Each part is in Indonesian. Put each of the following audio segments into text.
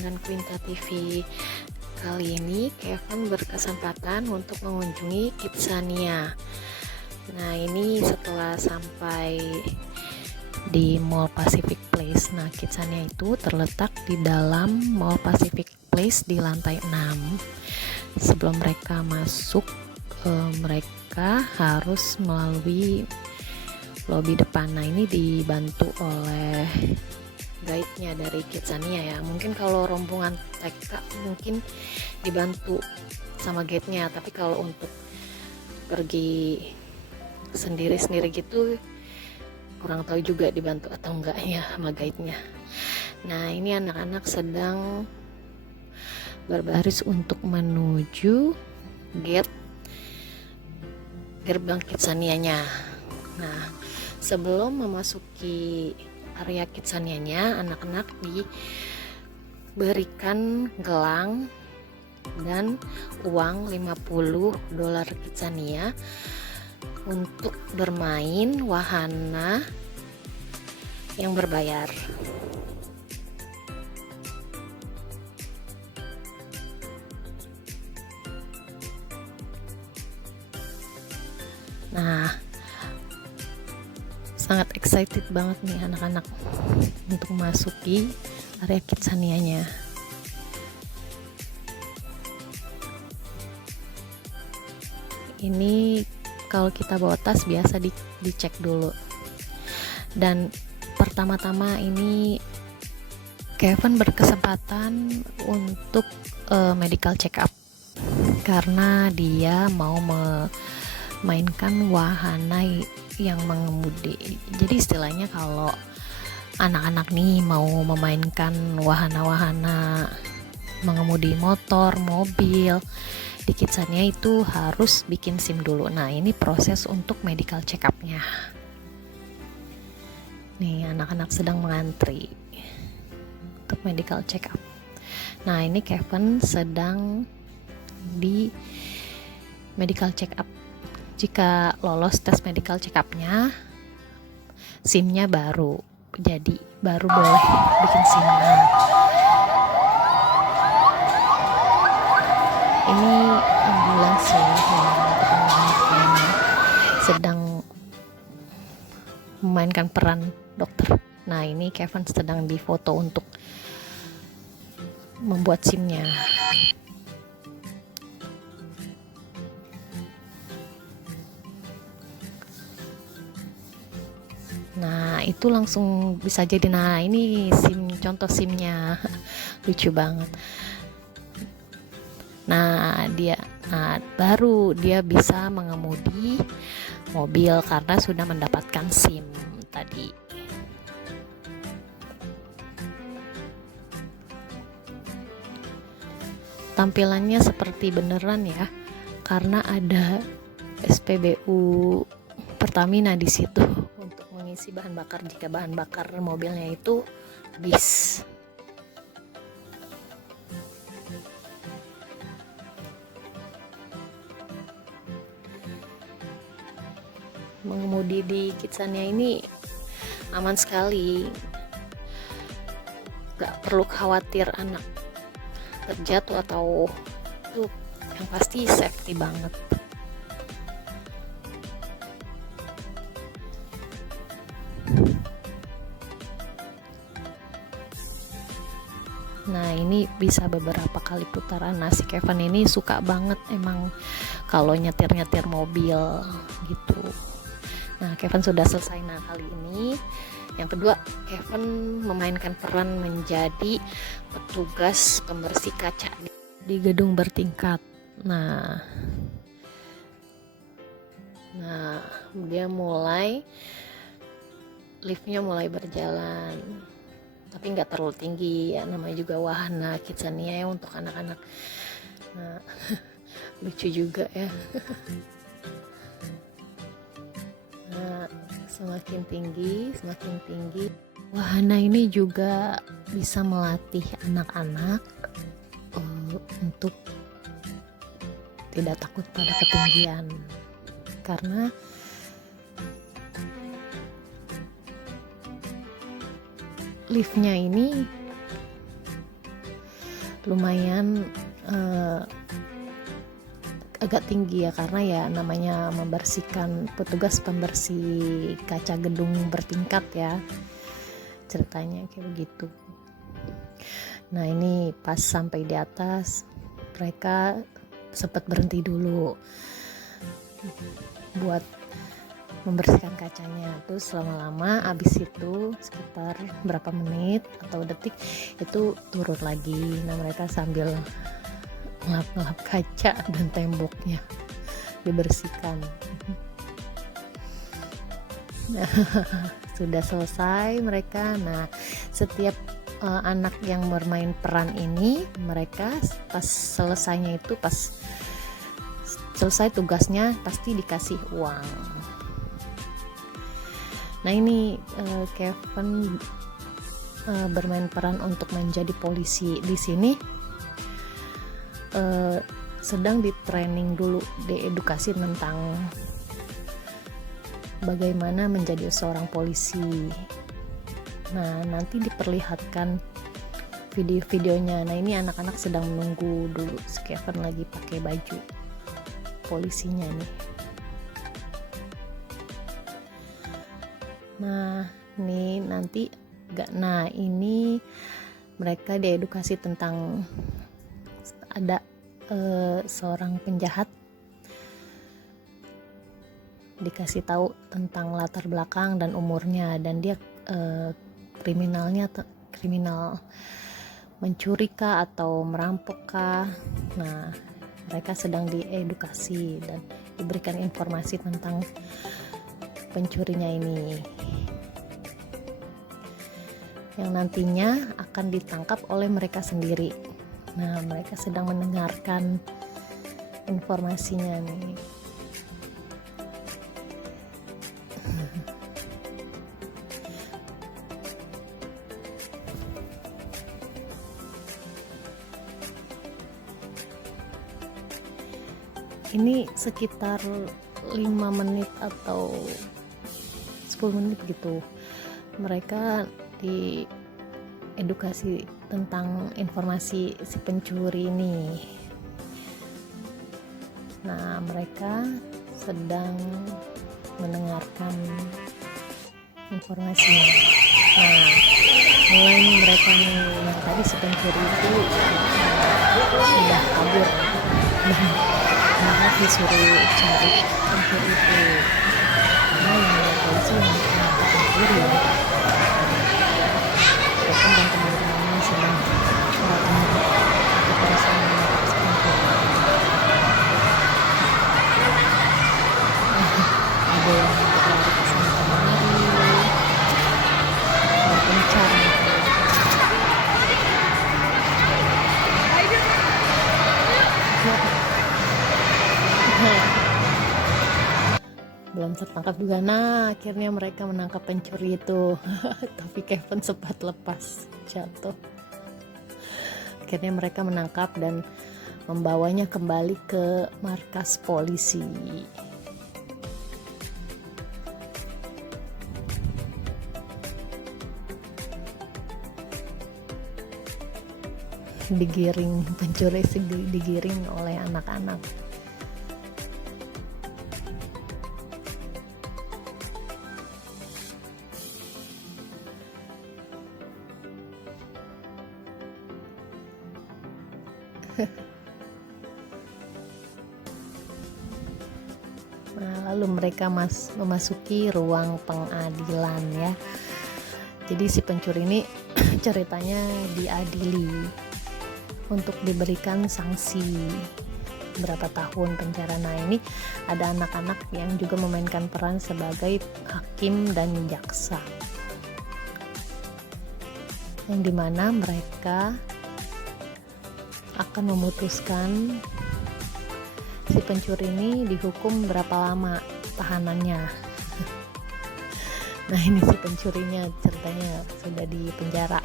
dan Quinta TV. Kali ini Kevin berkesempatan untuk mengunjungi Kidzania. Nah, ini setelah sampai di Mall Pacific Place. Nah, Kidzania itu terletak di dalam Mall Pacific Place di lantai 6. Sebelum mereka masuk, mereka harus melalui lobi depan. Nah, ini dibantu oleh guide-nya dari Kidzania ya. Mungkin kalau rombongan TK mungkin dibantu sama guide-nya, tapi kalau untuk pergi sendiri-sendiri gitu kurang tahu juga dibantu atau enggak ya sama guide-nya. Nah, ini anak-anak sedang berbaris untuk menuju gate gerbang Kidzania-nya. Nah, sebelum memasuki area Kidzania-nya, anak-anak diberikan gelang dan uang $50 Kidzania untuk bermain wahana yang berbayar. Nah, sangat excited banget nih anak-anak untuk masuki area Kidzania-nya. Ini kalau kita bawa tas biasa dicek dulu. Dan pertama-tama ini Kevin berkesempatan untuk medical check up karena dia mau memainkan wahana yang mengemudi. Jadi istilahnya kalau anak-anak nih mau memainkan wahana-wahana mengemudi motor, mobil di Kidzania itu harus bikin SIM dulu. Nah, ini proses untuk medical check up-nya. Nih, anak-anak sedang mengantri untuk medical check up. Nah, ini Kevin sedang di medical check up. Jika lolos tes medical check up-nya, SIM-nya baru. Jadi baru boleh bikin SIM-nya. Ini ambulans ya yang sedang memainkan peran dokter. Nah, ini Kevin sedang difoto untuk membuat SIM-nya. Nah, itu langsung bisa jadi. Nah, ini SIM, contoh SIM-nya. Lucu banget. Nah, baru dia bisa mengemudi mobil karena sudah mendapatkan SIM tadi. Tampilannya seperti beneran ya, karena ada SPBU Pertamina di situ untuk mengisi bahan bakar jika bahan bakar mobilnya itu habis. Mengemudi di Kidzania ini aman sekali, gak perlu khawatir anak terjatuh atau itu, yang pasti safety banget. Nah, ini bisa beberapa kali putaran. Nah, si Kevin ini suka banget emang kalau nyetir-nyetir mobil gitu. Nah, Kevin sudah selesai. Nah, kali ini yang kedua, Kevin memainkan peran menjadi petugas pembersih kaca di gedung bertingkat. Nah, dia liftnya mulai berjalan, tapi nggak terlalu tinggi ya, namanya juga wahana Kidzania ya untuk anak-anak. Nah, lucu juga ya. Nah, semakin tinggi wahana ini juga bisa melatih anak-anak untuk tidak takut pada ketinggian, karena liftnya ini lumayan agak tinggi ya, karena ya namanya membersihkan, petugas pembersih kaca gedung bertingkat ya, ceritanya kayak begitu. Nah ini pas sampai di atas mereka sempat berhenti dulu buat membersihkan kacanya. Terus lama-lama abis itu sekitar berapa menit atau detik itu turun lagi. Nah mereka sambil ngelap-ngelap kaca dan temboknya dibersihkan. Nah, sudah selesai mereka. Nah setiap anak yang bermain peran ini, mereka pas selesainya itu, pas selesai tugasnya pasti dikasih uang. Nah ini Kevin bermain peran untuk menjadi polisi di sini. Sedang di training dulu, diedukasi tentang bagaimana menjadi seorang polisi. Nah nanti diperlihatkan video-videonya. Nah ini anak-anak sedang menunggu dulu, Kevin lagi pakai baju polisinya nih. Nah ini nanti nah ini mereka diedukasi tentang ada seorang penjahat, dikasih tahu tentang latar belakang dan umurnya, dan dia kriminal mencuri kah atau merampok kah. Nah mereka sedang diedukasi dan diberikan informasi tentang pencurinya ini, yang nantinya akan ditangkap oleh mereka sendiri. Nah mereka sedang mendengarkan informasinya nih. Ini sekitar 5 menit atau 10 menit gitu mereka diedukasi tentang informasi si pencuri ini. Nah mereka sedang mendengarkan informasinya. Nah mulai nih mereka nih, yang tadi si pencuri itu sudah kabur dan mereka disuruh cari pencuri itu, karena yang polisi yang menangkap pencuri ya. Kevin dan teman-temannya sedang melakukan kekerasan menangkap pencuri. Ada yang berlari ke sana kemari, berpencar. Belum tertangkap juga. Nah akhirnya mereka menangkap pencuri itu tapi Kevin sempat lepas, jatuh. Akhirnya mereka menangkap dan membawanya kembali ke markas polisi. Digiring, pencuri digiring oleh anak-anak. Nah, lalu mereka memasuki ruang pengadilan ya. Jadi si pencuri ini ceritanya diadili untuk diberikan sanksi berapa tahun penjara. Nah ini ada anak-anak yang juga memainkan peran sebagai hakim dan jaksa, yang dimana mereka akan memutuskan si pencuri ini dihukum berapa lama tahanannya. Nah ini si pencurinya ceritanya sudah di penjara.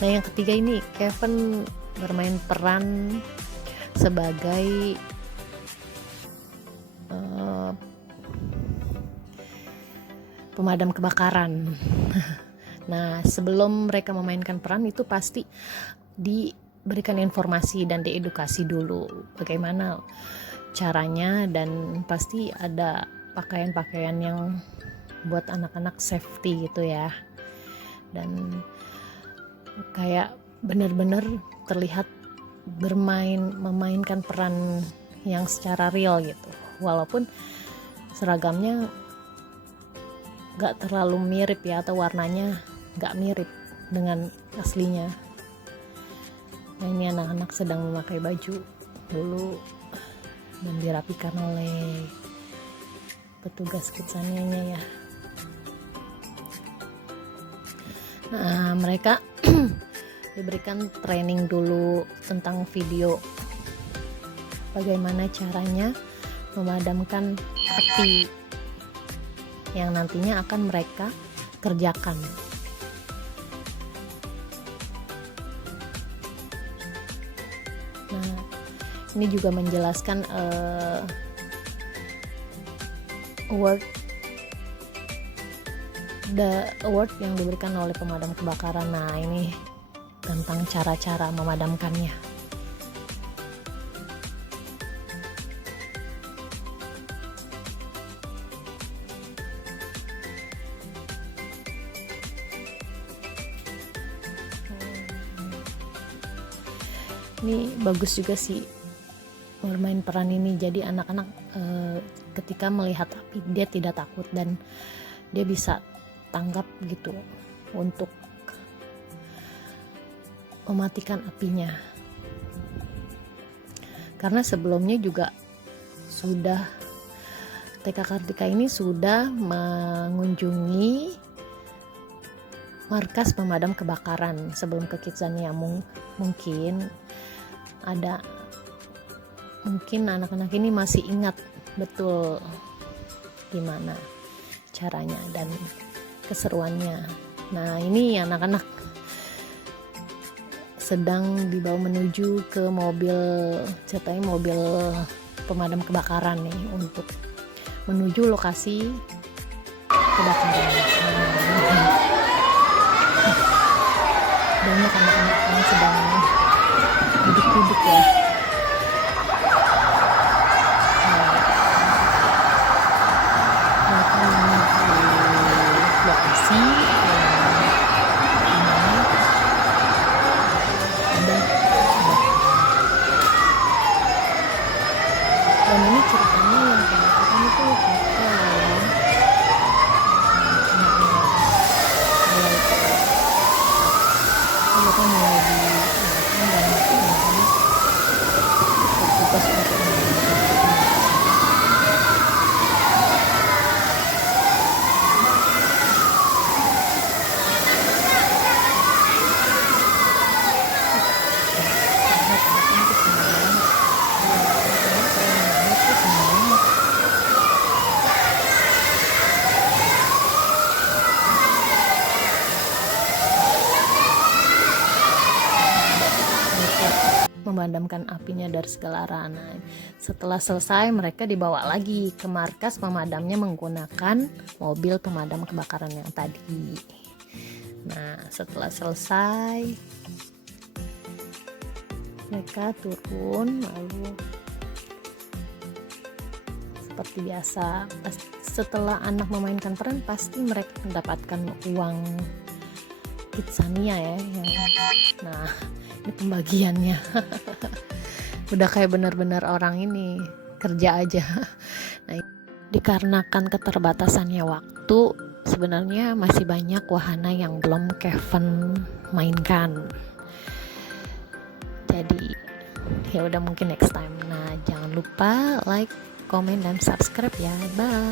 Nah yang ketiga ini Kevin bermain peran sebagai pemadam kebakaran. Nah sebelum mereka memainkan peran itu pasti diberikan informasi dan diedukasi dulu bagaimana caranya, dan pasti ada pakaian-pakaian yang buat anak-anak safety gitu ya, dan kayak benar-benar terlihat memainkan peran yang secara real gitu, walaupun seragamnya gak terlalu mirip ya, atau warnanya gak mirip dengan aslinya. Nah, ini anak-anak sedang memakai baju dulu dan dirapikan oleh petugas Kidsania-nya ya. Nah, mereka diberikan training dulu tentang video, bagaimana caranya memadamkan api yang nantinya akan mereka kerjakan. Nah, ini juga menjelaskan award yang diberikan oleh pemadam kebakaran. Nah, ini tentang cara-cara memadamkannya. Ini bagus juga sih bermain peran ini, jadi anak-anak ketika melihat api dia tidak takut dan dia bisa tanggap gitu untuk mematikan apinya. Karena sebelumnya juga sudah TK Kartika ini sudah mengunjungi markas pemadam kebakaran sebelum ke Kidsania. Mungkin anak-anak ini masih ingat betul gimana caranya dan keseruannya. Nah, ini anak-anak sedang dibawa menuju ke ceritanya mobil pemadam kebakaran nih, untuk menuju lokasi kebakaran. Banyak anak-anak yang sedang duduk-duduk ya. Mereka menuju lokasi dan ini ceritanya yang kebakaran itu mulai diingatkan dan anak-anak bertugas untuk memadamkan apinya dari segala arah. Nah, setelah selesai mereka dibawa lagi ke markas pemadamnya menggunakan mobil pemadam kebakaran yang tadi. Nah, setelah selesai mereka turun, lalu seperti biasa setelah anak memainkan peran pasti mereka mendapatkan uang Kidsania ya. Nah, ini pembagiannya udah kayak benar-benar orang ini kerja aja. Nah, dikarenakan keterbatasannya waktu, sebenarnya masih banyak wahana yang belum Kevin mainkan. Jadi ya udah, mungkin next time. Nah, jangan lupa like, comment, dan subscribe ya. Bye.